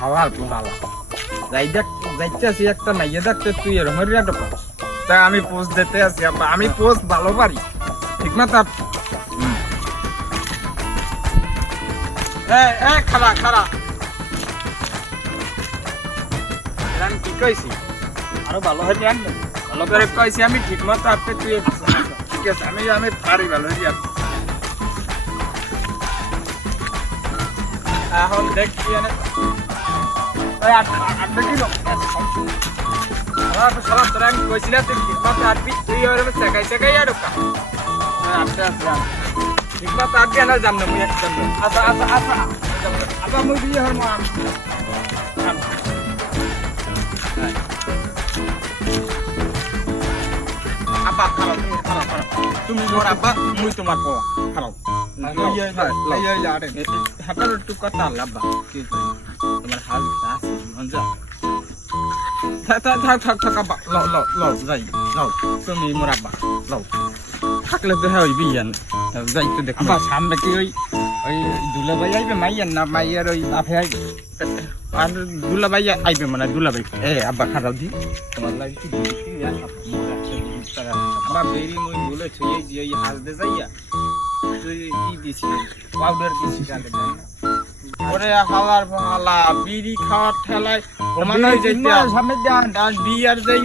হালাল হালা যাই দেখ যাইতে আছি একটা মাইয়া দেখতে তুই এরকম একটা পাস তাই আমি পোস্ট দিতে আছি আব্বা আমি পোস্ট ভালো পারি ঠিক না তার খারা খারা আমি কি কইছি আরো ভালো হয়ে আনবে ভালো করে কইছি আমি ঠিক মতো আপনি তুই ঠিক আছে আমি পারি ভালো হয়ে যাবো এখন দেখছি সালাম তোরা আমি কইছিলাম তুই ঠিক মতো আসবি তুই চেকাই চেকাই আর আস্তে আস্তে ঠিক মতো আসবি না যাম না মুই একদম আচ্ছা আচ্ছা আচ্ছা আচ্ছা মুই দিয়ে হর মা আব্বা খারাপ খারাপ খারাপ তুমি মোর আব্বা মুই তোমার বাবা খারাপ হাতার একটু কথা আল্লাব্বা তোমার হাল আছে মঞ্জা থাক থাক থাক আব্বা লও লও লও যাই লও তুমি মোর আব্বা লও থাকলে তো হ্যাঁ ওই বিয়ান যাই তো দেখ আব্বা সামনে কি ওই দুলাভাই আইবে মাইয়ান না মাইয়ার ওই বাপে আইবে আর দুলাভাই আইবে মানে দুলাভাই আব্বা খারাপ দি তোমার লাগে কি আব্বা বেরি মুই বলে ছুঁয়ে যে হাল দে যাইয়া তুই কি দিছিস পাউডার দিছিস কালে ওরে হালার হালা বিড়ি খাওয়ার ঠেলায় মানে যেতে সামনে দেন ডাস বিয়ার যাই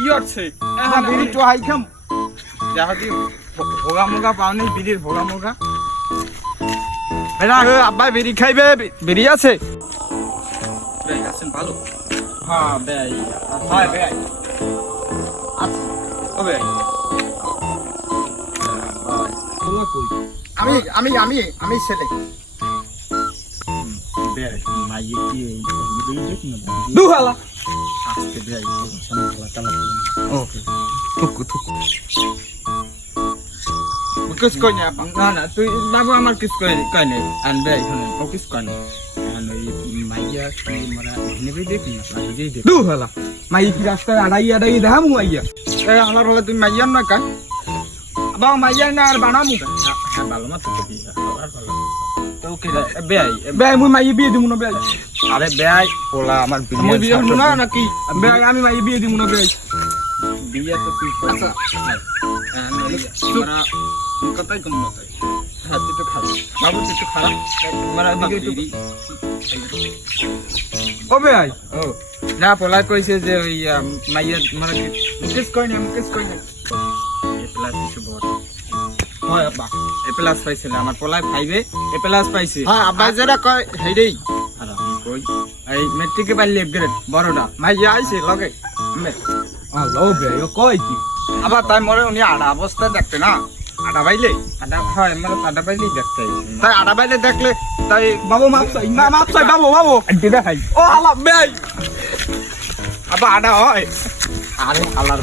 ইয়রছে হ্যাঁ বিড়ি তো হাই খাম যাহদি ভোগা মোগা পাওনি বিড়ির ভোগা মোগা এরা আব্বা বিড়ি খাইবে বিড়ি আছে বেই আছেন ভালো হ্যাঁ বেই হ্যাঁ বেই আছে ও বেই আমি আমি আমি আমি ছেলে মাইয়ে কি দুহালা আজকে বেই সামনে খেলা ওকে থুকু থুকু কিস কই না না তুই বাবু আমার কিস কই কই নাই আন বেই এখানে ও কিস কই না আন ওই মাইয়া কি মারা নেবে দেখি না লাগি দে দুহালা মাই কি রাস্তায় আড়াই আড়াই দাম মাইয়া আমার বলে তুই মাইয়া না কাই আবা মাইয়া না আর বানামু হ্যাঁ ভালো মতো কি আর ভালো তো কি বেই বেই মুই মাই বিয়ে দিমু না বেই আরে বেই পোলা আমার মুই বিয়ে হমু না নাকি বেই আমি মাই বিয়ে দিমু না বেই বিয়ে তো তুই আচ্ছা আমরা কথাই কম কথাই হ্যাঁ তুই তো খারাপ বাবু তুই তো খারাপ আমার দিকে একটু ও বেই ও না পোলা কইছে যে ওই মাইয়া মানে কিস কই না কিস কই না এ প্লাস কিছু বড় হয় আব্বা এ প্লাস পাইছিল আমার পোলা 5 এ প্লাস পাইছে হ্যাঁ আব্বা যেটা কয় হেইডেই আর আমি কই এই মেট্রিকে পাইলে গ্রেড বড়টা মাইয়া আইছে লগে হ্যালো বেই ও কই কি আবার তাই মরে উনি আড়া অবস্থা দেখতে না আড়া বাইলে আড়া হয় মানে আড়া বাইলেই দেখতে তাই আড়া বাইলে দেখলে তাই বাবু মাপ চাই বাবু বাবু দিদা খাই ও হালা বেই আবার আড়া হয় আরে হালার